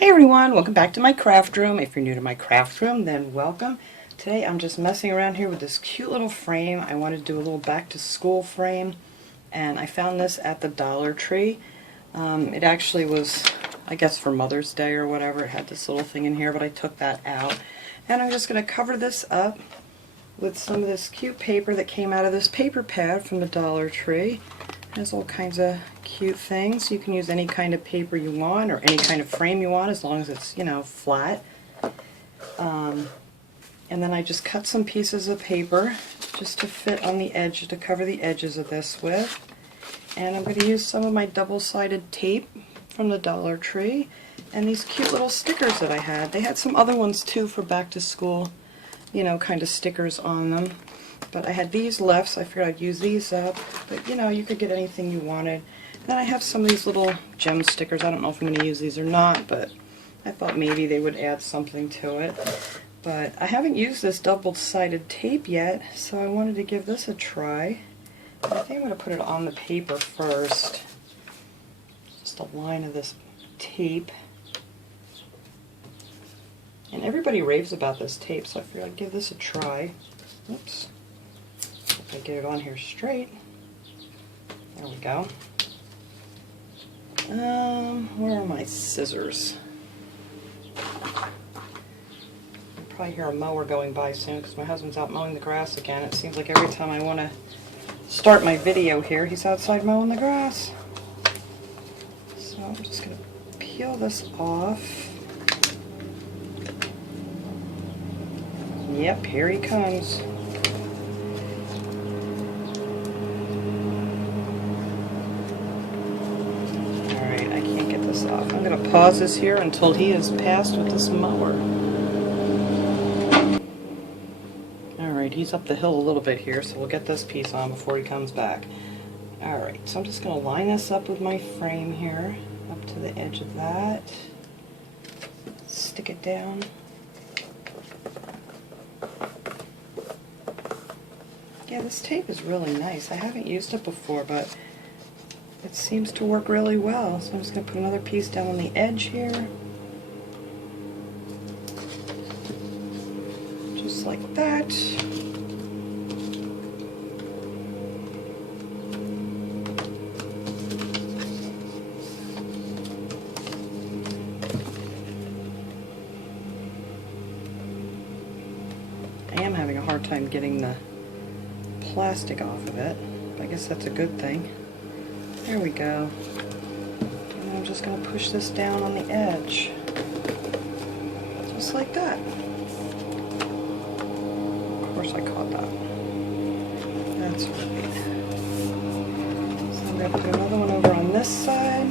Hi everyone, welcome back to my craft room. If you're new to my craft room, then welcome. Today I'm just messing around here with this cute little frame. I wanted to do a little back to school frame, and I found this at the Dollar Tree. It actually was, I guess, for Mother's Day or whatever. It had this little thing in here, but I took that out. And I'm just going to cover this up with some of this cute paper that came out of this paper pad from the Dollar Tree. It has all kinds of cute things. You can use any kind of paper you want or any kind of frame you want as long as it's, flat. And then I just cut some pieces of paper just to fit on the edge, to cover the edges of this with. And I'm going to use some of my double-sided tape from the Dollar Tree and these cute little stickers that I had. They had some other ones too for back to school, kind of stickers on them. But I had these left, so I figured I'd use these up. But you could get anything you wanted. And then I have some of these little gem stickers. I don't know if I'm going to use these or not, but I thought maybe they would add something to it. But I haven't used this double-sided tape yet, so I wanted to give this a try. I think I'm going to put it on the paper first. Just a line of this tape. And everybody raves about this tape, so I figured I'd give this a try. Oops. If I get it on here straight. There we go. Where are my scissors? You'll probably hear a mower going by soon because my husband's out mowing the grass again. It seems like every time I want to start my video here, he's outside mowing the grass. So I'm just going to peel this off. Yep, here he comes. Alright, I can't get this off. I'm going to pause this here until he is passed with this mower. Alright, he's up the hill a little bit here, so we'll get this piece on before he comes back. Alright, so I'm just going to line this up with my frame here, up to the edge of that. Stick it down. Yeah, this tape is really nice. I haven't used it before, but it seems to work really well. So I'm just going to put another piece down on the edge here. Just like that. I am having a hard time getting the plastic off of it. I guess that's a good thing. There we go. And I'm just going to push this down on the edge. Just like that. Of course I caught that. That's right. So I'm going to put another one over on this side.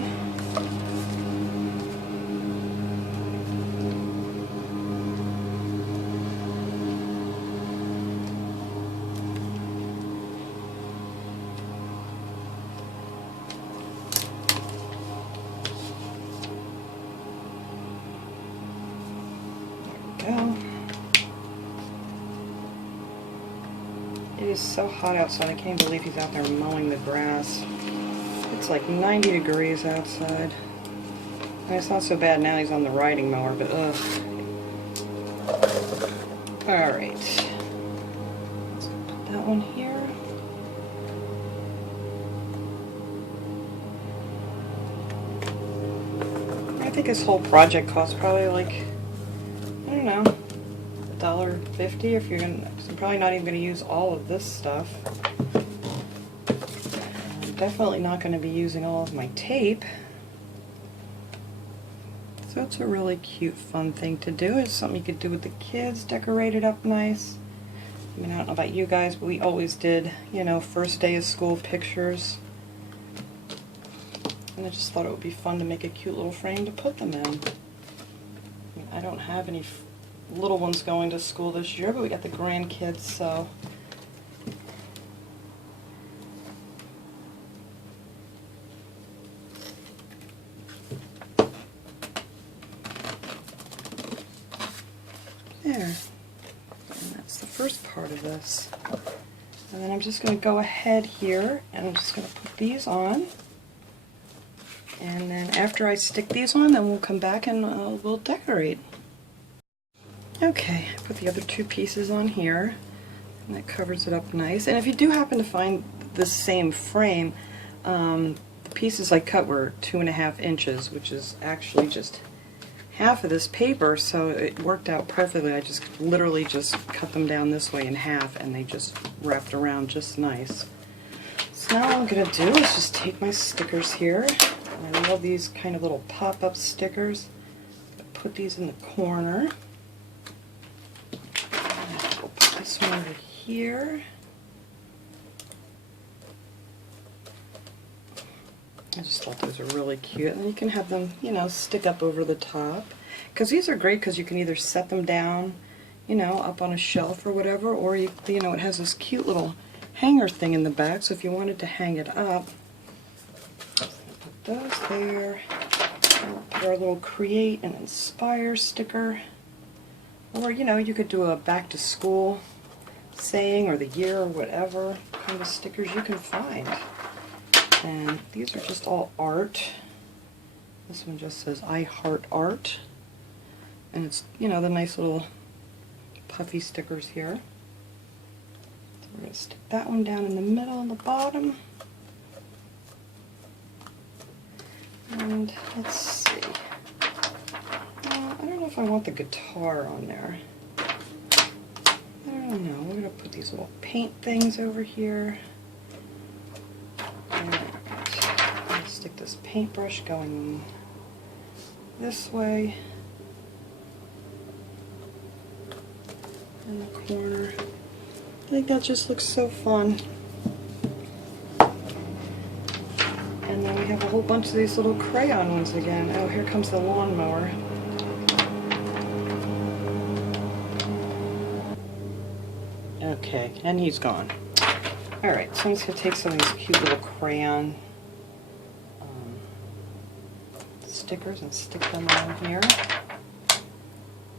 It is so hot outside, I can't believe he's out there mowing the grass. It's like 90 degrees outside. I mean, it's not so bad now he's on the riding mower, but ugh. Alright. Let's put that one here. I think this whole project costs probably like, I don't know, $1.50 if you're gonna. I'm probably not even going to use all of this stuff. I'm definitely not going to be using all of my tape. So it's a really cute, fun thing to do. It's something you could do with the kids, decorate it up nice. I mean, I don't know about you guys, but we always did, first day of school pictures. And I just thought it would be fun to make a cute little frame to put them in. I mean, I don't have any little ones going to school this year, but we got the grandkids, so there. And that's the first part of this. And then I'm just going to go ahead here and I'm just going to put these on. And then after I stick these on, then we'll come back and we'll decorate. Okay, I put the other two pieces on here, and that covers it up nice. And if you do happen to find the same frame, the pieces I cut were 2.5 inches, which is actually just half of this paper, so it worked out perfectly. I just literally just cut them down this way in half, and they just wrapped around just nice. So now what I'm going to do is just take my stickers here. I love these kind of little pop-up stickers. Put these in the corner. We'll put this one over here. I just thought those are really cute, and you can have them, you know, stick up over the top. Because these are great because you can either set them down, you know, up on a shelf or whatever, or you know, it has this cute little hanger thing in the back, so if you wanted to hang it up, put those there. We'll put our little create and inspire sticker. Or, you know, you could do a back to school saying, or the year, or whatever kind of stickers you can find. And these are just all art. This one just says I heart art. And it's, you know, the nice little puffy stickers here. So we're going to stick that one down in the middle and the bottom. And let's see. I don't know if I want the guitar on there. I don't know. We're going to put these little paint things over here. And I'll stick this paintbrush going this way in the corner. I think that just looks so fun. And then we have a whole bunch of these little crayon ones again. Oh, here comes the lawnmower. Okay, and he's gone. Alright, so I'm just going to take some of these cute little crayon stickers and stick them on here. I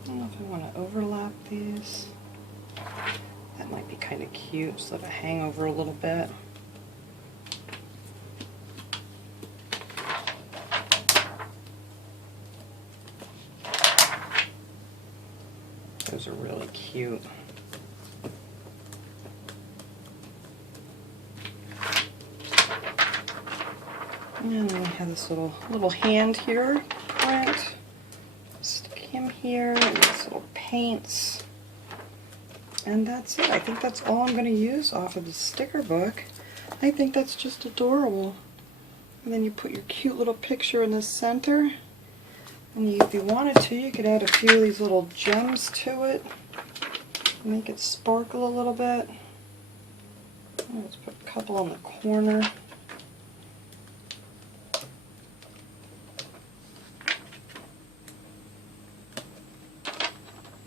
don't know if I want to overlap these. That might be kind of cute, just let it hang over a little bit. Those are really cute. And then we have this little hand here, print. Stick him here, and these little paints. And that's it. I think that's all I'm going to use off of the sticker book. I think that's just adorable. And then you put your cute little picture in the center. And if you wanted to, you could add a few of these little gems to it. Make it sparkle a little bit. Let's put a couple on the corner.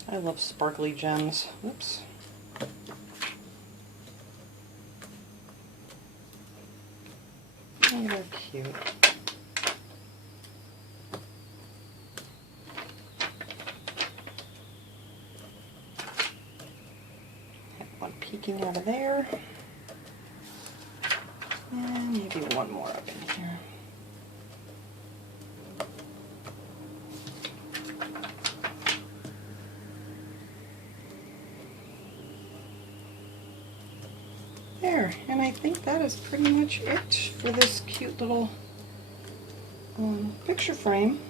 I love sparkly gems. Oops. Oh, they're cute. Have one peeking out of there. And maybe one more up in here. There, and I think that is pretty much it for this cute little picture frame.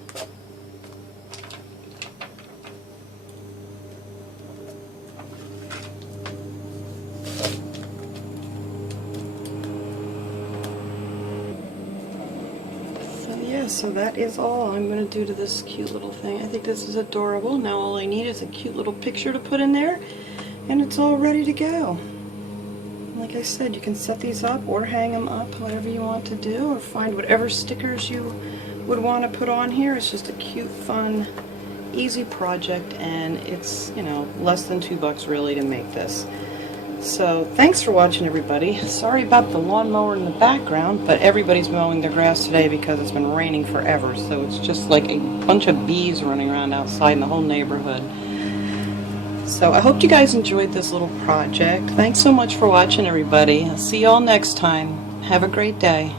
So yeah, so that is all I'm going to do to this cute little thing. I think this is adorable. Now all I need is a cute little picture to put in there, and it's all ready to go. Like I said, you can set these up or hang them up, whatever you want to do, or find whatever stickers you would want to put on here. It's just a cute, fun, easy project, and it's, you know, less than $2 really to make this. So thanks for watching, everybody. Sorry about the lawnmower in the background, but everybody's mowing their grass today because it's been raining forever, so it's just like a bunch of bees running around outside in the whole neighborhood. So I hope you guys enjoyed this little project. Thanks so much for watching, everybody. I'll see you all next time. Have a great day.